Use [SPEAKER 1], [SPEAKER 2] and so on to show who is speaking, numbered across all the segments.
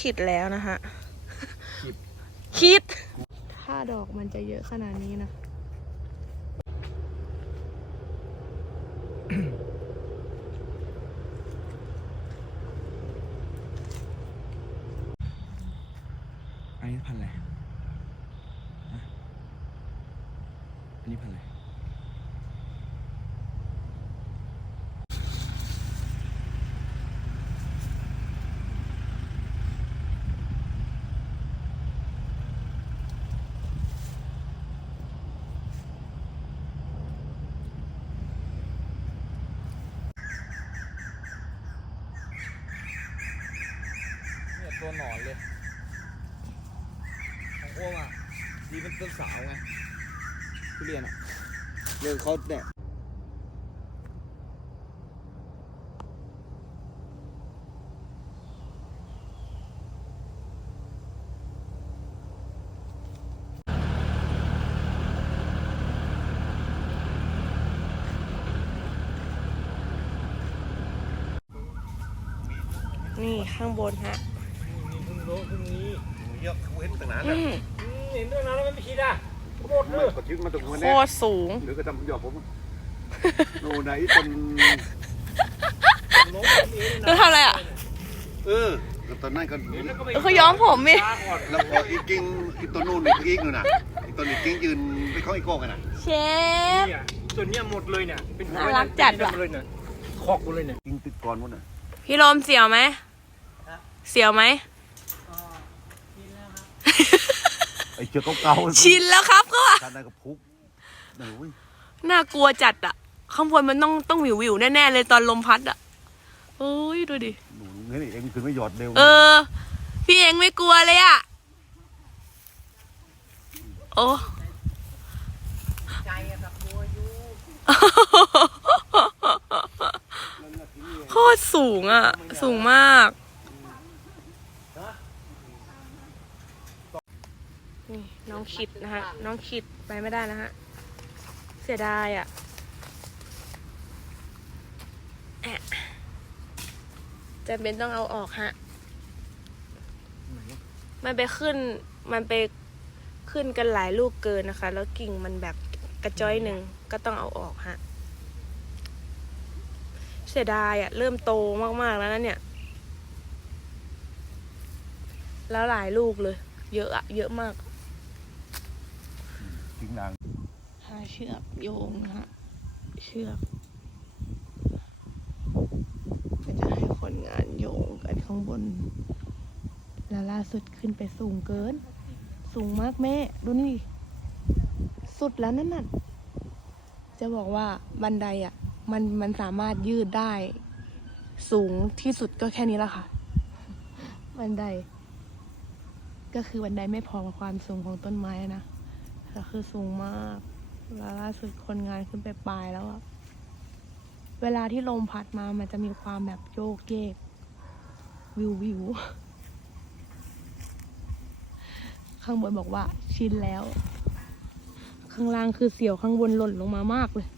[SPEAKER 1] คิดแล้วนะฮะ
[SPEAKER 2] คิด
[SPEAKER 1] คิด ถ้าดอกมันจะเยอะขนาดนี้นะ
[SPEAKER 2] อันนี้พันอะไรฮะอันนี้พันอะไร ตัวหนอนเลยของอ้วมอะดีเป็นต้นสาวไงทุเรียนอะเรื่องเขาเนี่ย
[SPEAKER 1] นี่ข้างบนฮะ
[SPEAKER 3] พิ่งรู้เพิ่งนี้
[SPEAKER 4] เยอะกูเห็นตั้งนาน
[SPEAKER 1] อื
[SPEAKER 4] แล้ว
[SPEAKER 1] ม
[SPEAKER 3] อืมเห็นด้วยนะแล้วมันไม่คิดอะหมดเล
[SPEAKER 4] ไม่
[SPEAKER 3] ย
[SPEAKER 4] ก็ทิ้งมาตรงหัว
[SPEAKER 1] โค
[SPEAKER 4] แน่
[SPEAKER 1] ตรสูง
[SPEAKER 4] หรือก็ทำหยอกผมโน่นไหนเป็น
[SPEAKER 3] ลงแบบนี้
[SPEAKER 1] แล้วทำอะไรอะ
[SPEAKER 4] เออก็ตอนนั้นก็
[SPEAKER 3] เห็นแล้วก็ไป
[SPEAKER 1] เออเขาย้อมผมมิ
[SPEAKER 3] ช้าก่อน
[SPEAKER 4] แล้วก็อีกกิ่งอีกตัวนู่นอีกกิ่งนู่นน่ะอีกตัวนี้กิ่งยืนไปเข้าอีกโก้กันน่ะ
[SPEAKER 1] เชฟ
[SPEAKER 3] เนี่ยส่วนเนี้ยหมดเลยเนี่ยเป็น
[SPEAKER 1] น่ารักจัดว่ะ
[SPEAKER 3] หมเลยเนี่ยคอกกูเลยเนี่ย
[SPEAKER 4] กิ่งติดก่อนหมดน่ะ
[SPEAKER 1] พี่ลมเสียวไหม เสียวไหม
[SPEAKER 4] ไอ้เชือกเก่าๆ
[SPEAKER 1] ชินแล้วครับก็ว่า
[SPEAKER 4] ทานได้ก็พุกโอ้ย
[SPEAKER 1] น่ากลัวจัดอะข้างบนมันต้องต้องวิววิวๆแน่ๆเลยตอนลมพัดอะโอ้ยดูดิ
[SPEAKER 4] หนูเงี้ยนี่เองคือไม่หยอดเร็ว
[SPEAKER 1] เออ พี่เองไม่กลัวเลยอะโอ้
[SPEAKER 3] ใจกับบัวอยู่
[SPEAKER 1] โคตรสูงอะสูงมาก นี่น้องคิดนะฮะ น้องคิดไปไม่ได้นะฮะ เสียดายอะแอะจะเป็นต้องเอาออกฮะ มันไปขึ้น มันไปขึ้นกันหลายลูกเกินนะคะ แล้วกิ่งมันแบบกระจ้อยหนึ่งก็ต้องเอาออกฮะ เสียดายอะ เริ่มโตมากๆแล้วนะเนี่ย แล้วหลายลูกเลย เยอะอะเยอะมาก
[SPEAKER 4] ทิ้งนาง
[SPEAKER 1] หาเชือกโยงนะฮะเชือกก็จะให้คนงานโยงกันข้างบน แล้วล่าสุดขึ้นไปสูงเกิน สูงมากแม่ ดูนี่ สุดแล้วนั่นน่ะจะบอกว่าบันไดอะ มันมันสามารถยืดได้ สูงที่สุดก็แค่นี้แหละค่ะ บันได ก็คือบันไดไม่พอกับความสูงของต้นไม้นะ แต่คือสูงมาก แล้วล่าสุดคนงานขึ้นไปปลายแล้วอะเวลาที่ลมพัดมามันจะมีความแบบโยกเยก วิววิว ข้างบนบอกว่าชินแล้ว ข้างล่างคือเสียวข้างบนหล่นลงมามากเลย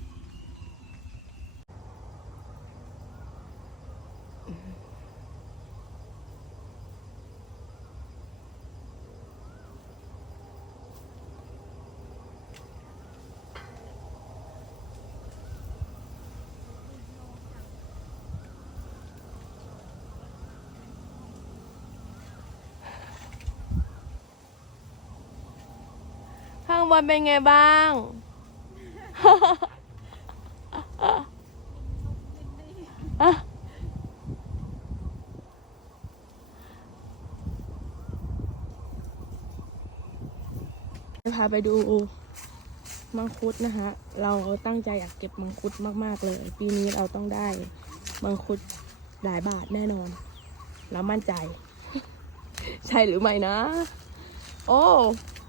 [SPEAKER 1] บนเป็นไงบ้าง พาไปดูมังคุดนะคะ เราตั้งใจอยากเก็บมังคุดมาก ๆ เลย ปีนี้เราต้องได้มังคุดหลายบาทแน่นอน เรามั่นใจ ใช่หรือไม่นะ โอ้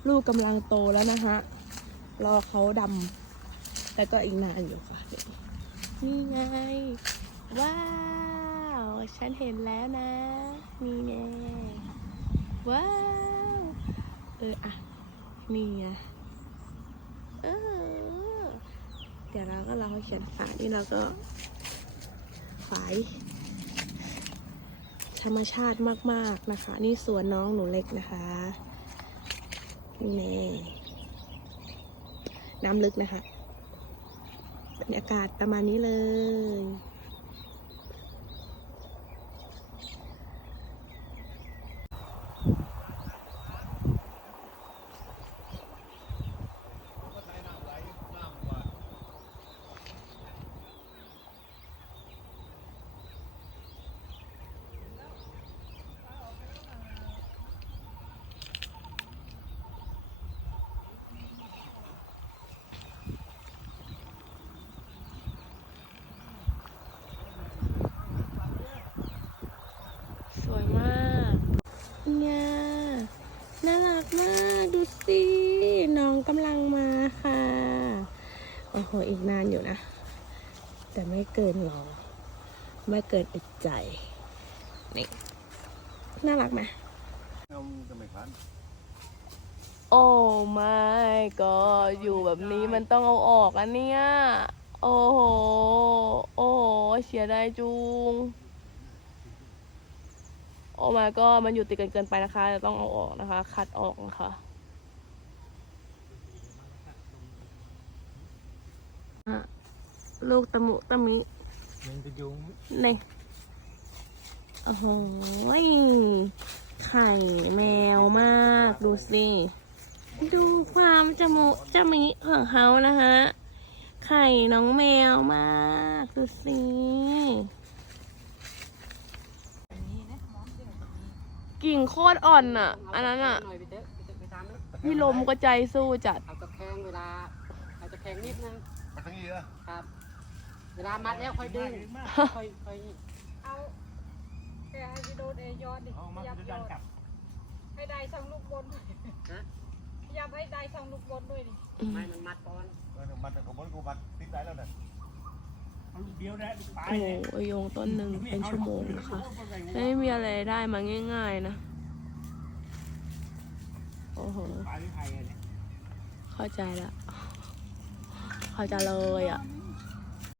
[SPEAKER 1] ลูกกำลังโตแล้วนะฮะ รอเขาดำแต่ก็อีกนานอยู่ค่ะ นี่ไง ว้าว ฉันเห็นแล้วนะ นี่ไง ว้าว เอออะนี่ไงเออ เดี๋ยวเราก็เราเขียนฝานี่เราก็ฝายธรรมชาติมาก ๆ นะคะ นี่สวนน้องหนูเล็กนะคะ นี่น้ำลึกนะคะบรรยากาศประมาณนี้เลย สวยมากเนี่ยน่ารักมาก ดูสิ น้องกำลังมาค่ะ โอ้โห อีกนานอยู่นะ แต่ไม่เกินรอ ไม่เกินอึดใจ นี่ น่ารักไหมโอ้ไม่ก็อยู่แบบนี้มันต้องเอาออกอันเนี้ย โอ้โห โอ้โหเสียดายจุง โอ้มาก็มันอยู่ติดกันเกินไปนะคะจะต้องเอาออกนะคะ คัดออกนะคะ ลูกตะมุตะมิ
[SPEAKER 2] มันจะยุง
[SPEAKER 1] นี่โอ้โหยไข่แมวมาก ดูสิ ดูความจมูกจมิของเขานะคะไข่น้องแมวมาก ดูสิกิ่งโคตรอ่อนอะ อันนั้นอะ
[SPEAKER 3] หน่อยไปเถอะไปเถอะไปตามนะ
[SPEAKER 1] พี่ลมก็ใจสู้จัด
[SPEAKER 3] เอาตะแคงเวลา เอาตะแคงนิดนึง
[SPEAKER 4] มาทั้งนี้เหรอ
[SPEAKER 3] ครับ เวลามัดแล้วค่อยดึงค่อยค่อย
[SPEAKER 5] เอาแกให้ไปโดนเอยอดดิยับยอดให้ได้ช่องลูกบน
[SPEAKER 3] นะ
[SPEAKER 5] ยับให้ได้ช่องลูกบนด้วยดิ
[SPEAKER 3] ไม่มันมัดก่อน
[SPEAKER 4] เออมันขบวนกูมันติดได้แล้วเนี่ย
[SPEAKER 1] โอ้โหโยงต้นหนึ่งเป็นชั่วโมงนะคะไม่มีอะไรได้มาง่ายๆนะ โอ้โห เข้าใจละ เข้าใจเลยอะ